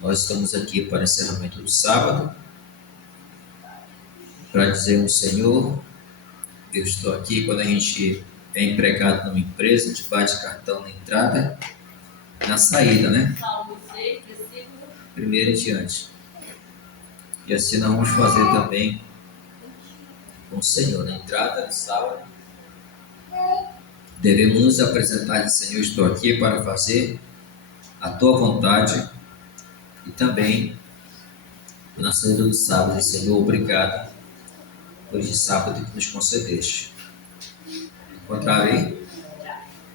Nós estamos aqui para o encerramento do sábado, para dizermos: Senhor, eu estou aqui. Quando a gente é empregado numa empresa, a gente bate cartão na entrada e na saída, né? Primeiro em diante. E assim nós vamos fazer também com o Senhor. Na entrada de sábado, devemos nos apresentar e dizer: Senhor, estou aqui para fazer a Tua vontade. E também na saída do sábado, Senhor, obrigado por este sábado que nos concedeste. Encontraram aí?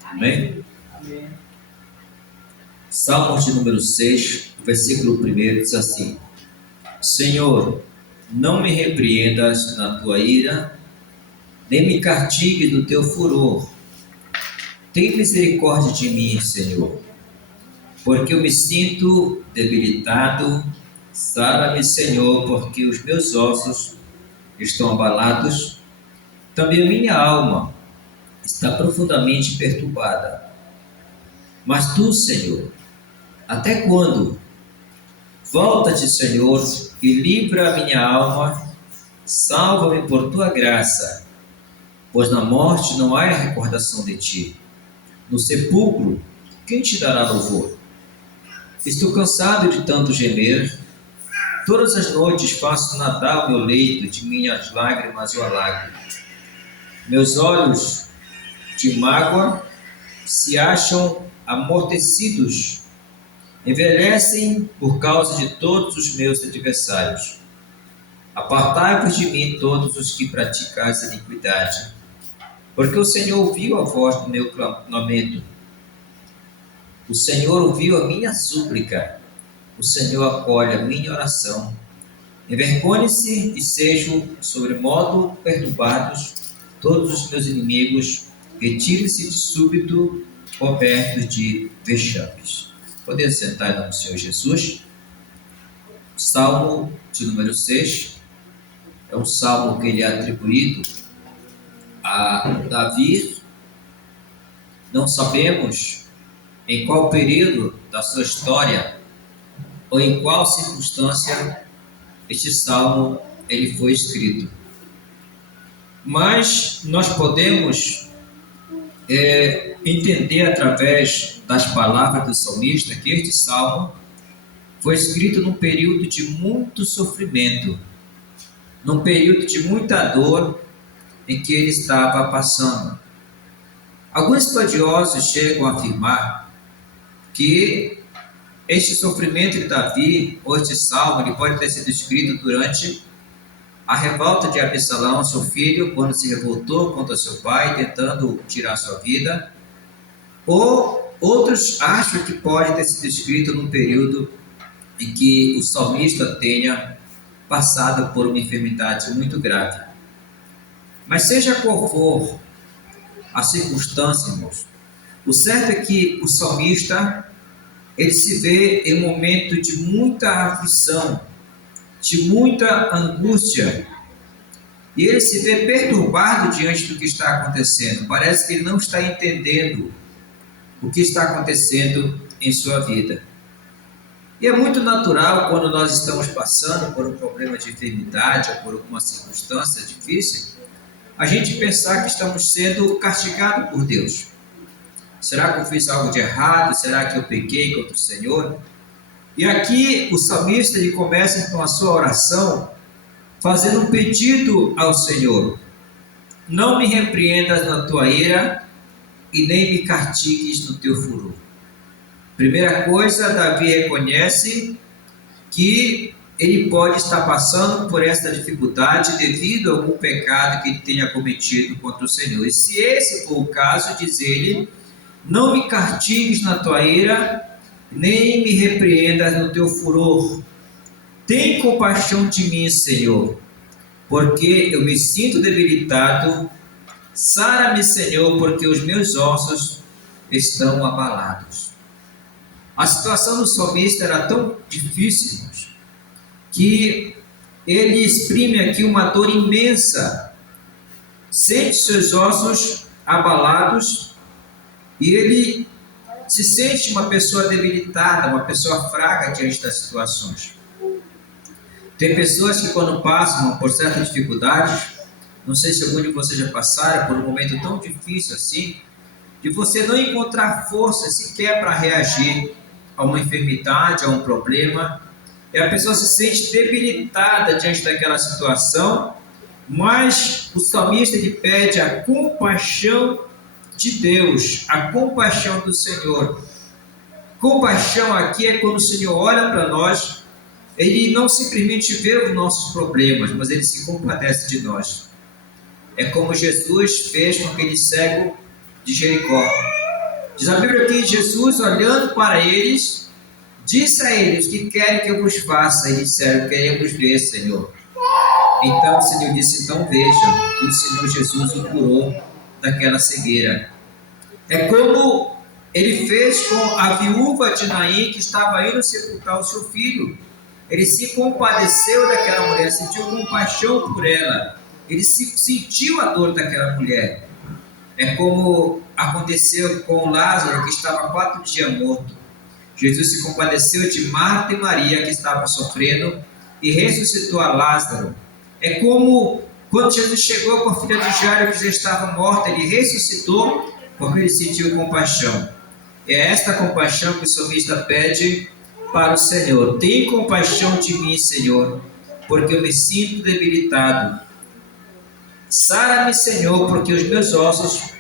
Amém? Amém. Salmo de número 6, versículo 1 diz assim: Senhor, não me repreendas na tua ira, nem me castigues no teu furor. Tem misericórdia de mim, Senhor, porque eu me sinto debilitado. Sara-me, Senhor, porque os meus ossos estão abalados. Também a minha alma está profundamente perturbada. Mas tu, Senhor, até quando? Volta-te, Senhor, e livra a minha alma. Salva-me por tua graça, pois na morte não há recordação de ti. No sepulcro, quem te dará louvor? Estou cansado de tanto gemer. Todas as noites faço nadar o meu leito, de minhas lágrimas eu alago. Meus olhos de mágoa se acham amortecidos, envelhecem por causa de todos os meus adversários. Apartai-vos de mim todos os que praticais a iniquidade, porque o Senhor ouviu a voz do meu lamento. O Senhor ouviu a minha súplica. O Senhor acolhe a minha oração. Envergonhe-se e sejam sobremodo perturbados todos os meus inimigos. Retire-se de súbito, cobertos de vexames. Podemos sentar em nome do Senhor Jesus. Salmo de número 6 é um salmo que ele é atribuído a Davi. Não sabemos em qual período da sua história ou em qual circunstância este salmo ele foi escrito. Mas nós podemos entender através das palavras do salmista que este salmo foi escrito num período de muito sofrimento, num período de muita dor em que ele estava passando. Alguns estudiosos chegam a afirmar que este sofrimento de Davi, ou este salmo, ele pode ter sido escrito durante a revolta de Absalão, seu filho, quando se revoltou contra seu pai, tentando tirar sua vida. Ou outros acham que pode ter sido escrito num período em que o salmista tenha passado por uma enfermidade muito grave. Mas seja qual for a circunstância, irmãos, o certo é que o salmista ele se vê em um momento de muita aflição, de muita angústia, e ele se vê perturbado diante do que está acontecendo. Parece que ele não está entendendo o que está acontecendo em sua vida. E é muito natural, quando nós estamos passando por um problema de enfermidade ou por alguma circunstância difícil, a gente pensar que estamos sendo castigados por Deus. Será que eu fiz algo de errado? Será que eu pequei contra o Senhor? E aqui o salmista ele começa então a sua oração fazendo um pedido ao Senhor: não me repreendas na tua ira e nem me castigues no teu furor. Primeira coisa, Davi reconhece que ele pode estar passando por esta dificuldade devido a algum pecado que ele tenha cometido contra o Senhor. E se esse for o caso, diz ele: não me castigues na tua ira, nem me repreendas no teu furor. Tem compaixão de mim, Senhor, porque eu me sinto debilitado. Sara-me, Senhor, porque os meus ossos estão abalados. A situação do salmista era tão difícil, irmãos, que ele exprime aqui uma dor imensa. Sente seus ossos abalados, e ele se sente uma pessoa debilitada, uma pessoa fraca diante das situações. Tem pessoas que quando passam por certas dificuldades, não sei se algum de vocês já passaram por um momento tão difícil assim, de você não encontrar força sequer para reagir a uma enfermidade, a um problema, e a pessoa se sente debilitada diante daquela situação, mas o salmista ele pede a compaixão de Deus, a compaixão do Senhor. Compaixão aqui é quando o Senhor olha para nós, ele não simplesmente vê os nossos problemas, mas ele se compadece de nós. É como Jesus fez com aquele cego de Jericó. Diz a Bíblia que Jesus, olhando para eles, disse a eles: o que querem que eu vos faça? E disseram: queremos ver, Senhor. Então o Senhor disse: então vejam. E o Senhor Jesus o curou daquela cegueira. É como ele fez com a viúva de Naim, que estava indo sepultar o seu filho. Ele se compadeceu daquela mulher, sentiu compaixão por ela. Ele sentiu a dor daquela mulher. É como aconteceu com Lázaro, que estava 4 dias morto. Jesus se compadeceu de Marta e Maria, que estavam sofrendo, e ressuscitou a Lázaro. É como quando Jesus chegou com a filha de Jairo, que já estava morta, ele ressuscitou, porque ele sentiu compaixão. É esta compaixão que o salmista pede para o Senhor: tem compaixão de mim, Senhor, porque eu me sinto debilitado. Sara-me, Senhor, porque os meus ossos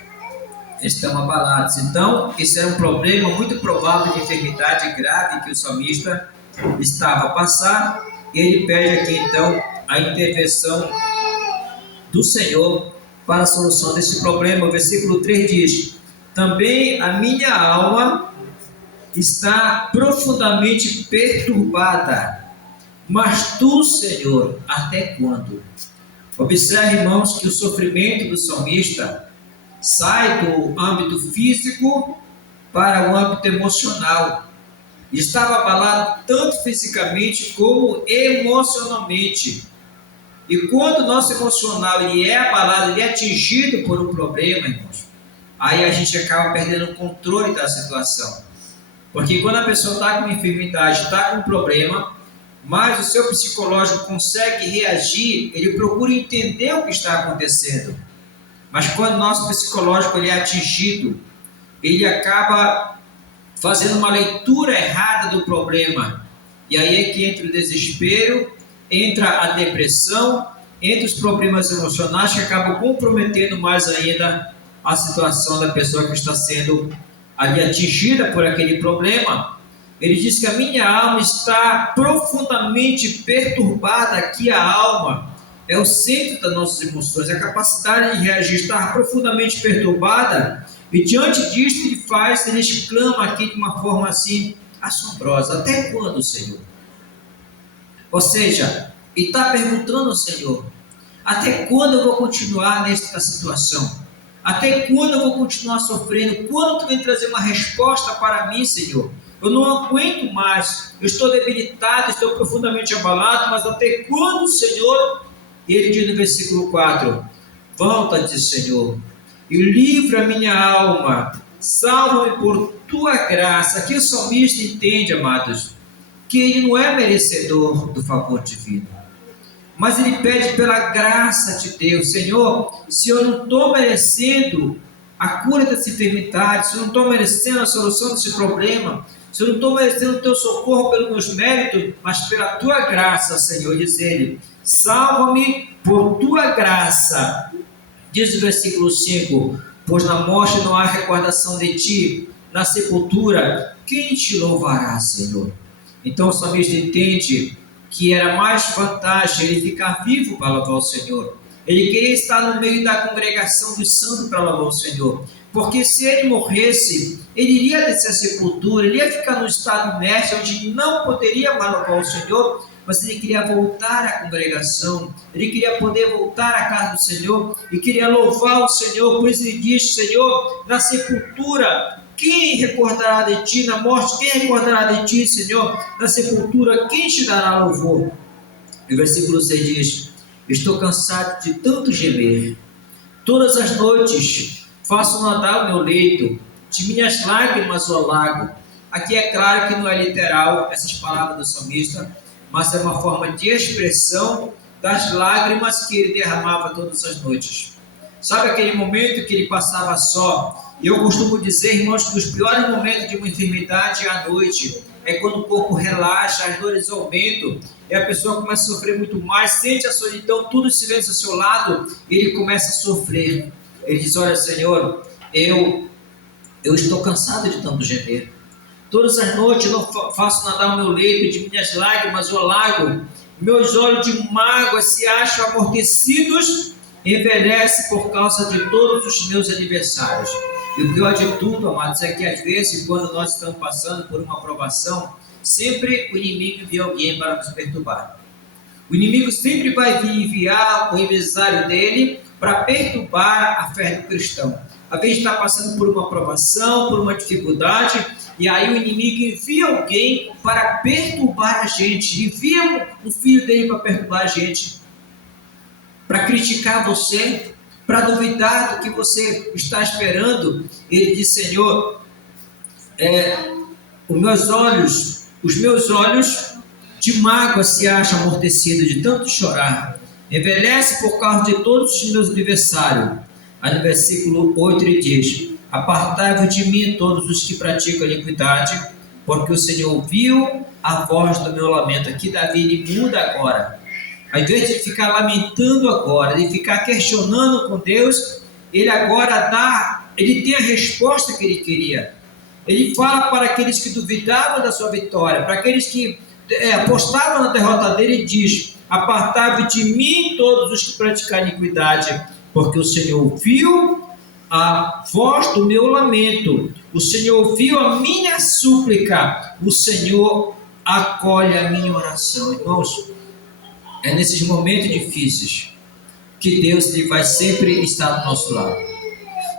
estão abalados. Então, esse era um problema muito provável de enfermidade grave que o salmista estava a passar, e ele pede aqui então a intervenção do Senhor para a solução desse problema. O versículo 3 diz: também a minha alma está profundamente perturbada, mas tu, Senhor, até quando? Observe, irmãos, que o sofrimento do salmista sai do âmbito físico para o âmbito emocional. Estava abalado tanto fisicamente como emocionalmente. E quando o nosso emocional ele é abalado, ele é atingido por um problema, irmãos, aí a gente acaba perdendo o controle da situação. Porque quando a pessoa está com uma enfermidade, está com um problema, mas o seu psicológico consegue reagir, ele procura entender o que está acontecendo. Mas quando o nosso psicológico ele é atingido, ele acaba fazendo uma leitura errada do problema. E aí é que entra o desespero, entra a depressão, entra os problemas emocionais que acabam comprometendo mais ainda a situação da pessoa que está sendo ali atingida por aquele problema. Ele diz que a minha alma está profundamente perturbada. Aqui a alma é o centro das nossas emoções, a capacidade de reagir está profundamente perturbada, e diante disso ele exclama aqui de uma forma assim assombrosa: até quando, Senhor? Ou seja, ele está perguntando ao Senhor: até quando eu vou continuar nesta situação? Até quando eu vou continuar sofrendo? Quando tu vem trazer uma resposta para mim, Senhor? Eu não aguento mais, eu estou debilitado, estou profundamente abalado, mas até quando, Senhor? E ele diz no versículo 4: volta-te, Senhor, e livra a minha alma, salva-me por tua graça. Aqui o salmista entende, amados, que ele não é merecedor do favor divino, mas ele pede pela graça de Deus: Senhor, se eu não estou merecendo a cura dessa enfermidade, se eu não estou merecendo a solução desse problema, se eu não estou merecendo o teu socorro pelos meus méritos, mas pela tua graça, Senhor, diz ele, salva-me por tua graça. Diz o versículo 5: pois na morte não há recordação de ti, na sepultura quem te louvará, Senhor? Então o salmista entende que era mais vantagem ele ficar vivo para louvar o Senhor. Ele queria estar no meio da congregação dos santos para louvar o Senhor, porque se ele morresse, ele iria descer a sepultura, ele ia ficar no estado inerte, onde não poderia mais louvar o Senhor, mas ele queria voltar à congregação, ele queria poder voltar à casa do Senhor, e queria louvar o Senhor. Por isso ele diz: Senhor, na sepultura, quem recordará de ti? Na morte, quem recordará de ti, Senhor? Na sepultura, quem te dará louvor? E o versículo 6 diz: estou cansado de tanto gemer, todas as noites faço nadar o meu leito, de minhas lágrimas o lago. Aqui é claro que não é literal essas palavras do salmista, mas é uma forma de expressão das lágrimas que ele derramava todas as noites. Sabe aquele momento que ele passava só? E eu costumo dizer, irmãos, que os piores momentos de uma enfermidade à noite é quando o corpo relaxa, as dores aumentam, e a pessoa começa a sofrer muito mais, sente a solidão, tudo se silêncio ao seu lado, e ele começa a sofrer. Ele diz: olha, Senhor, eu estou cansado de tanto gemer. Todas as noites eu faço nadar o meu leito, de minhas lágrimas o lago. Meus olhos de mágoa se acham amortecidos, envelhece por causa de todos os meus adversários. E o pior de tudo, amados, é que às vezes, quando nós estamos passando por uma provação, sempre o inimigo envia alguém para nos perturbar. O inimigo sempre vai enviar o emissário dele para perturbar a fé do cristão. Às vezes está passando por uma provação, por uma dificuldade, e aí o inimigo envia alguém para perturbar a gente, envia o filho dele para perturbar a gente, para criticar você, para duvidar do que você está esperando. Ele diz: Senhor, os meus olhos de mágoa se acham amortecidos de tanto chorar, envelhece por causa de todos os meus adversários. Aí no versículo 8 ele diz: apartai-vos de mim todos os que praticam a iniquidade, porque o Senhor ouviu a voz do meu lamento. Aqui Davi ele muda agora. Ao invés de ficar lamentando agora, de ficar questionando com Deus, ele agora ele tem a resposta que ele queria. Ele fala para aqueles que duvidavam da sua vitória, para aqueles que apostavam na derrota dele, e diz: apartai-vos de mim todos os que praticam a iniquidade, porque o Senhor ouviu a voz do meu lamento, o Senhor ouviu a minha súplica, o Senhor acolhe a minha oração. Irmãos, é nesses momentos difíceis que Deus ele vai sempre estar do nosso lado.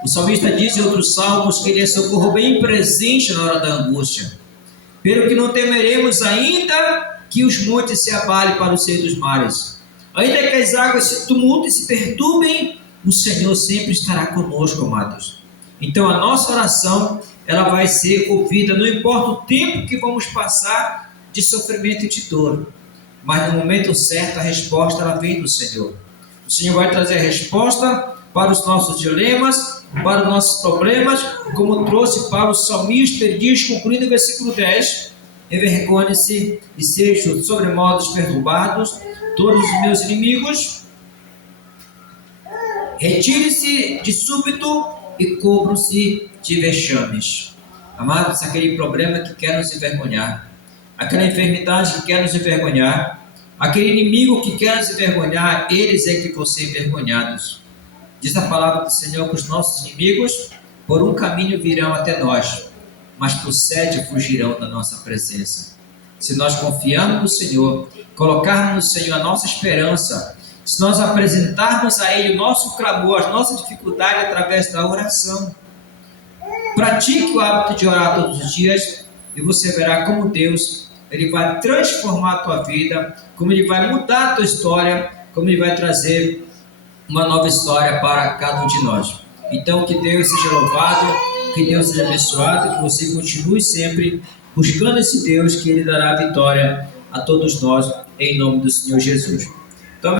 O salmista diz em outros salmos que ele é socorro bem presente na hora da angústia. Pelo que não temeremos, ainda que os montes se abalem para o seio dos mares, ainda que as águas se tumultem e se perturbem, o Senhor sempre estará conosco, amados. Então a nossa oração ela vai ser ouvida, não importa o tempo que vamos passar de sofrimento e de dor, mas no momento certo a resposta ela vem do Senhor. O Senhor vai trazer a resposta para os nossos dilemas, para os nossos problemas, como trouxe para o salmista. Ele diz, concluindo o versículo 10: envergonhe-se e sejam sobremodos perturbados todos os meus inimigos, retire-se de súbito e cubram-se de vexames. Amados, aquele problema que quer nos envergonhar, aquela enfermidade que quer nos envergonhar, aquele inimigo que quer nos envergonhar, eles é que vão ser envergonhados. Diz a palavra do Senhor que os nossos inimigos por um caminho virão até nós, mas por 7 fugirão da nossa presença. Se nós confiarmos no Senhor, colocarmos no Senhor a nossa esperança, se nós apresentarmos a Ele o nosso clamor, a nossa dificuldade através da oração, pratique o hábito de orar todos os dias e você verá como Deus Ele vai transformar a tua vida, como Ele vai mudar a tua história, como Ele vai trazer uma nova história para cada um de nós. Então que Deus seja louvado, que Deus seja abençoado, que você continue sempre buscando esse Deus, que Ele dará vitória a todos nós, em nome do Senhor Jesus.